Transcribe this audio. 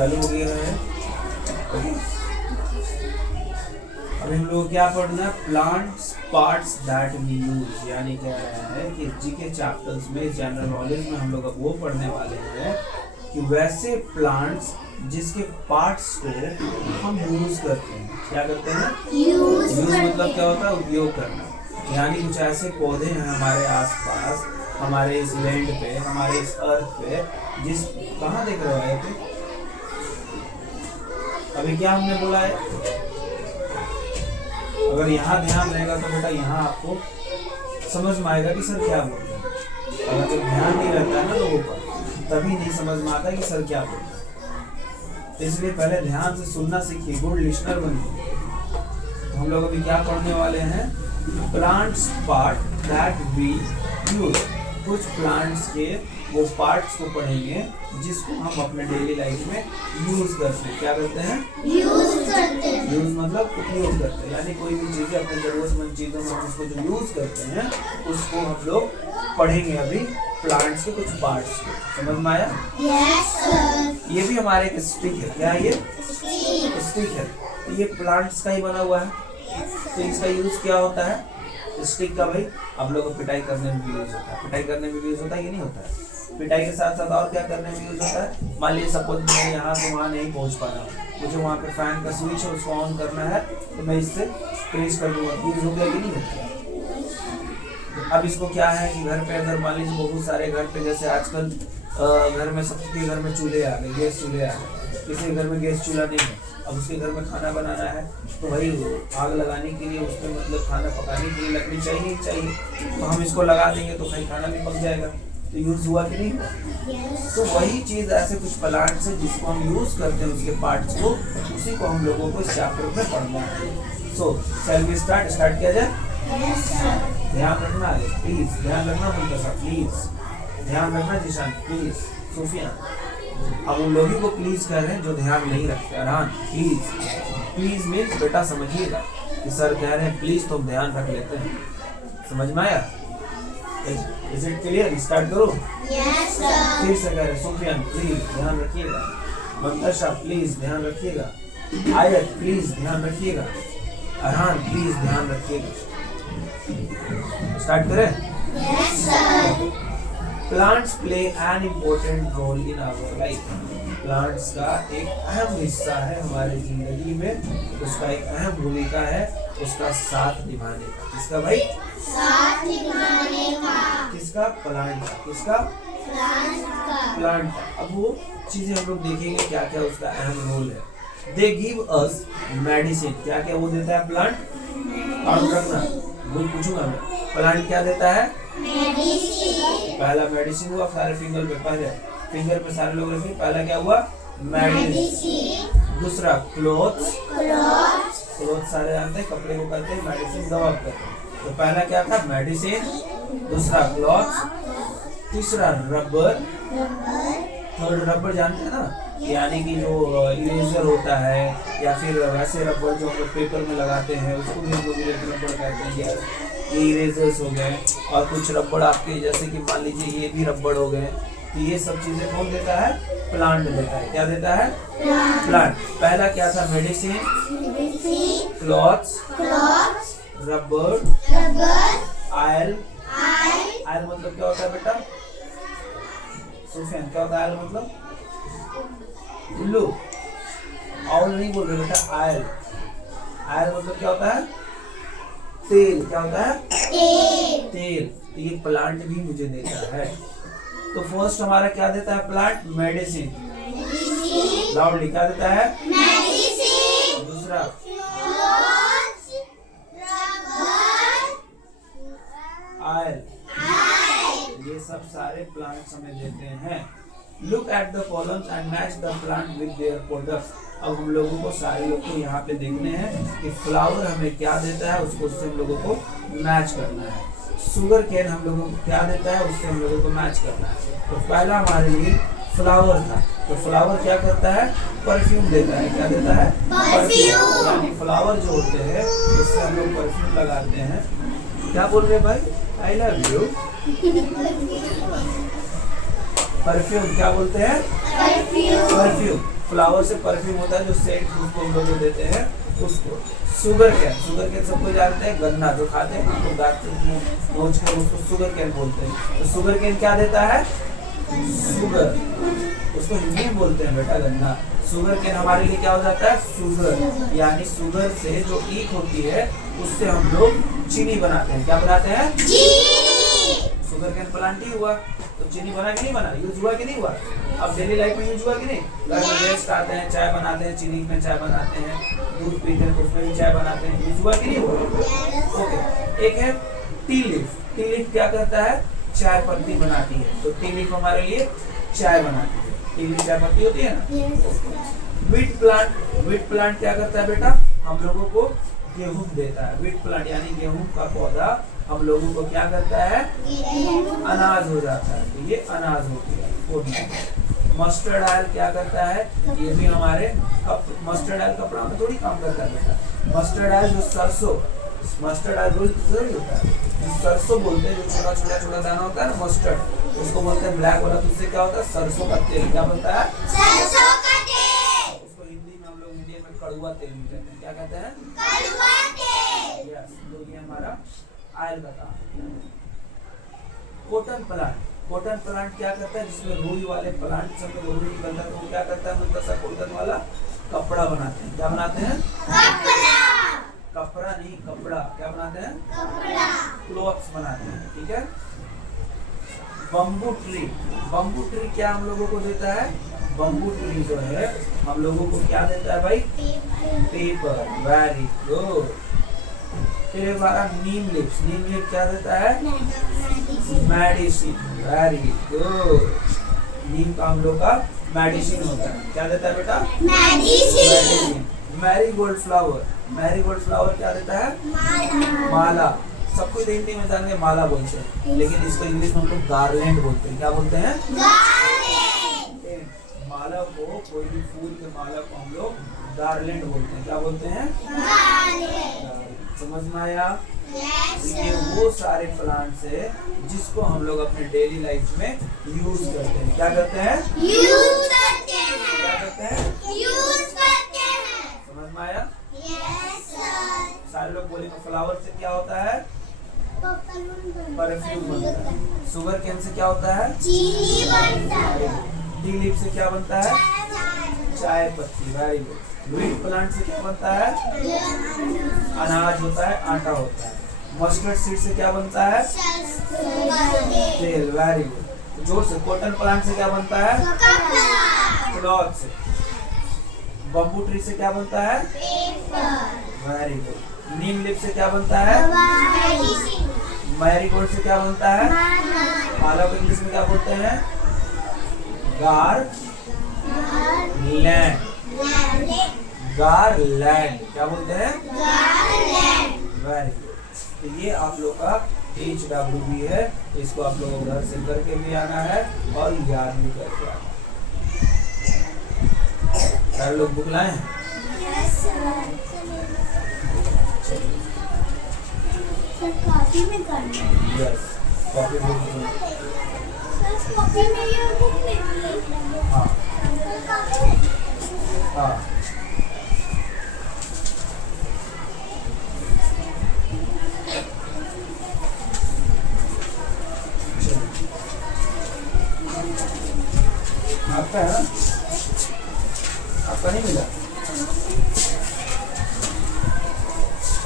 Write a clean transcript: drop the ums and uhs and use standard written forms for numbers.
चालू हो गया है। अभी हम लोग क्या पढ़ना है, plants parts that we use, यानी कह रहे हैं कि जीके चैप्टर्स में जनरल नॉलेज में हम लोग अब वो पढ़ने वाले हैं कि वैसे प्लांट्स जिसके पार्ट्स को हम यूज करते हैं। क्या करते हैं? यूज मतलब क्या होता है? उपयोग करना। यानी कुछ ऐसे पौधे हैं हमारे आसपास, हमारे इस लैंड पे, हमारे इस अर्थ पे, जिस कहाँ देख रहे हो आए थे? अभी क्या हमने बोला है? अगर यहाँ ध्यान रहेगा तो बेटा यहाँ आपको समझ में आएगा कि सर क्या बोल रहे हैं। अगर जब ध्यान नहीं रहता है ना लोगों पर, तभी नहीं समझ में आता कि सर क्या बोल रहे हैं। तो इसलिए पहले ध्यान से सुनना सीखिए, गुड लिसनर बनिए। तो हम लोग अभी क्या पढ़ने वाले हैं, plants part that we use. कुछ प्लांट्स के वो पार्ट्स को पढ़ेंगे जिसको हम अपने डेली लाइफ में यूज करते हैं। क्या करते हैं? यूज करते हैं। यूज मतलब उपयोग करते हैं, यानी कोई भी चीजें अपने जरूरतमंद चीजों में उसको जो यूज करते हैं उसको हम लोग पढ़ेंगे अभी, प्लांट्स के कुछ पार्ट्स को। समझ में आया? Yes sir. ये भी हमारे एक स्टिक है। क्या है ये? स्टिक है। तो ये प्लांट्स का ही बना हुआ है। तो इसका यूज क्या होता है? स्टिक का भाई आप लोग को पिटाई करने में भी यूज होता है। पिटाई करने में भी यूज होता है, ये नहीं होता है। पिटाई के साथ साथ और क्या करने में यूज होता है? मान लीजिए सपोज मैं यहाँ से वहाँ नहीं पहुँच पा रहा हूँ, मुझे वहाँ पे फैन का स्विच है उसको ऑन करना है, तो मैं इससे प्रेस कर दूंगा, यूज हो गया कि नहीं होता? अब इसको क्या है कि घर पे अगर मान लीजिए बहुत सारे घर पे, जैसे आजकल घर में सबके घर में चूल्हे आ गए, गैस चूल्हे आ गए, किसी के घर में गैस चूल्हा नहीं है, अब उसके घर में खाना बनाना है, तो भाई आग लगाने के लिए उसमें मतलब खाना पकाने के लिए लकड़ी चाहिए चाहिए, तो हम इसको लगा देंगे तो भाई खाना भी पक जाएगा। तो यूज हुआ कि नहीं हुआ? तो वही चीज ऐसे कुछ प्लांट्स है जिसको हम यूज करते हैं, उसके पार्ट्स को, उसी को हम लोगों को इस चैप्टर में पढ़ना है। सो शैल वी स्टार्ट किया जाए? ध्यान रखना है प्लीज, ध्यान रखना मुंतसा प्लीज, ध्यान रखना जिशान प्लीज, सोफिया। अब उन लोगों को प्लीज कह रहे हैं जो ध्यान नहीं रखते। अरहान प्लीज, प्लीज मीन्स बेटा समझिएगा कि सर कह रहे हैं प्लीज, तो हम ध्यान रख लेते हैं। समझ में आया? Is it clear? स्टार्ट करो। Yes sir. फिर से कह रहे हैं सुफियान प्लीज ध्यान रखिएगा, मुंतशा प्लीज ध्यान रखिएगा, आयत प्लीज ध्यान रखिएगा, अरहान प्लीज ध्यान रखिएगा। स्टार्ट करें? Yes sir. Plants play an important role in our life. Plants का एक अहम हिस्सा है हमारी जिंदगी में, उसका एक अहम भूमिका है उसका साथ निभाने का। किसका भाई? साथ निभाने का। किसका? प्लांट का। किसका? प्लांट का। प्लांट का। अब वो चीजें हम लोग देखेंगे क्या क्या उसका अहम रोल है। They give us medicine. क्या क्या वो देता है प्लांट? काउंट रखना, वो पूछूंगा मैं। प्लांट क्या देता है? मेडिसिन। पहला मेडिसिन हुआ, सारे फिंगर पे, पहले फिंगर पे सारे लोग रखें। पहला क्या हुआ? मेडिसिन। दूसरा क्लोथ्स। क्लोथ सारे जानते हैं, कपड़े को कहते हैं, मेडिसिन दवा कहते हैं। तो पहला क्या था? मेडिसिन। दूसरा क्लॉथ्स। तीसरा रबर। थर्ड रबर जानते हैं ना, यानी कि जो इरेजर होता है या फिर वैसे रबर जो हम लोग पेपर में लगाते हैं उसको भी हम लोग रबर कहते हैं। यार ये इरेजर्स हो गए, और कुछ रबर आपके जैसे कि मान लीजिए ये भी रबर हो गए। तो ये सब चीजें कौन देता है? प्लांट देता है। क्या देता है? प्लांट। पहला क्या था? Medicine, clothes, rubber, oil. Oil मतलब क्या होता है बेटा? सुफियान क्या होता है आयल मतलब? उल्लू, ऑयल नहीं बोल रहे बेटा, आयल। आयल मतलब क्या होता है? तेल। क्या होता है? तेल। तो ये प्लांट भी मुझे देता है। तो फर्स्ट हमारा क्या देता है प्लांट? मेडिसिन। लाउडली क्या देता है? मेडिसिन। दूसरा आयल। ये सब सारे प्लांट्स हमें देते हैं। Look at the columns and match the plant with their products. अब हम लोगों को सारे लोग को यहाँ पे देखने हैं कि फ्लावर हमें क्या देता है, उसको उससे हम लोगों को मैच करना है। शुगर केन हम लोगों को क्या देता है, उससे हम लोगों को मैच करना है। तो पहला हमारे लिए फ्लावर था। तो फ्लावर क्या करता है? परफ्यूम देता है। क्या देता है? परफ्यूम। यानी फ्लावर जो होते हैं उससे हम लोग परफ्यूम लगाते हैं। क्या बोल रहे हैं भाई? I love you. परफ्यूम क्या बोलते हैं? परफ्यूम। परफ्यूम, फ्लावर से परफ्यूम होता है जो सेंट उसको हम लोग देते हैं उसको। शुगर कैन, शुगर कैन सबको जानते हैं, गन्ना जो खाते हैं तो दांत से नोच कर उसको शुगर कैन बोलते हैं। तो शुगर कैन क्या देता है? शुगर, उसको हिंदी में बोलते हैं बेटा गन्ना। शुगर कैन हमारे लिए क्या हो जाता है? शुगर, यानी शुगर से जो ईख होती है उससे हम लोग चीनी बनाते हैं। क्या बनाते हैं? शुगर कैन प्लांट ही हुआ तो चीनी बना कि नहीं बना, यूज हुआ कि नहीं हुआ? अब डेली लाइफ में यूज हुआ कि नहीं? घर में गेस्ट आते हैं, चाय बनाते हैं, चीनी में चाय बनाते हैं, दूध पीते हैं तो उसमें भी चाय बनाते हैं, यूज हुआ कि नहीं हुआ? ओके। एक है टी लीफ, टी लीफ क्या करता है? चाय पत्ती बनाती है, तो टी लीफ हमारे लिए चाय बनाती है। टी लीफ चाय पत्ती होती है ना। व्हीट प्लांट, व्हीट प्लांट क्या करता है बेटा? हम लोगों को गेहूं देता है। व्हीट प्लांट यानी गेहूं का पौधा हम लोगों को क्या करता है? अनाज हो जाता है, तो ये अनाज हो गया। मस्टर्ड ऑयल क्या करता है? ये भी हमारे मस्टर्ड ऑयल कपड़ा में थोड़ी काम करता है बेटा। मस्टर्ड ऑयल जो सरसों, मस्टर्ड ऑयल थोड़ी होता है, जो सरसों बोलते हैं, जो छोटा छोटा छोटा दाना होता है ना मस्टर्ड, उसको बोलते हैं ब्लैक वाला। तो उससे क्या होता है? सरसों का तेल। क्या बनता है? सरसों का तेल। उसको हिंदी में हम लोग इंडिया में कड़वा तेल भी कहते हैं। क्या कहते हैं? कड़वा तेल। यस, तो ये हमारा ऑयल का काम। कॉटन प्लांट, कॉटन प्लांट क्या करता है? जिसमें रुई वाले प्लांट से रुई निकलता है तो वो क्या करता है? मतलब सा कॉटन वाला कपड़ा बनाते हैं। क्या बनाते हैं? कपड़ा। कपड़ा नहीं, कपड़ा। क्या बनाते हैं? कपड़ा। क्लॉथ्स बनाते हैं, ठीक है। बम्बू ट्री, बम्बू ट्री क्या हम लोगों को देता है? बम्बू ट्री जो है हम लोगों को क्या देता है भाई? पेपर। Very good. फिर हमारा नीम लीव्स, नीम लीफ क्या देता है? मेडिसिन। Very good. नीम का हम लोग का मेडिसिन होता है। क्या देता है बेटा? Medicine. Marigold flower, marigold flower क्या देता है? माला। सब कुछ हिंदी में जानेंगे माला बोलते हैं, लेकिन इसको इंग्लिश में हम लोग गार्लैंड बोलते हैं। क्या बोलते हैं? माला को, कोई भी फूल के माला को हम लोग गार्लैंड बोलते हैं। क्या बोलते हैं? समझ में आया? ये वो सारे प्लांट्स है जिसको हम लोग अपने डेली लाइफ में यूज करते हैं। क्या करते हैं? यूज करते हैं। क्या करते हैं? यूज करते हैं। समझ में आया? Yes sir. सारे लोग बोलेंगे फ्लावर से क्या होता है? परफ्यूम बनता है। शुगर कैन से क्या होता है? चीनी बनता है। टी लीफ से क्या बनता है? चाय पत्ती। Very good. व्हीट प्लांट से क्या बनता है? अनाज होता है, आटा होता है। मस्टर्ड सीड से क्या बनता है? तेल। Very good. जोर से। कॉटन प्लांट से क्या बनता है? क्लॉथ से। बम्बू ट्री से क्या बनता है? Very good. नीम लीफ से क्या बनता है? मैरीगोल्ड से क्या बनता है? माला को इंग्लिश में क्या बोलते हैं? गार्लैंड। गार्लैंड क्या बोलते हैं? Very good. तो ये आप लोग का HWB है, इसको आप लोगों को घर से करके भी आना है और याद भी करके आना है। सारे लोग बुक लाए हैं? कॉपी में करना है। यस, कॉपी बुक में। कॉपी में ये बुक में हाँ हाँ। आपका है ना? आपका नहीं मिला?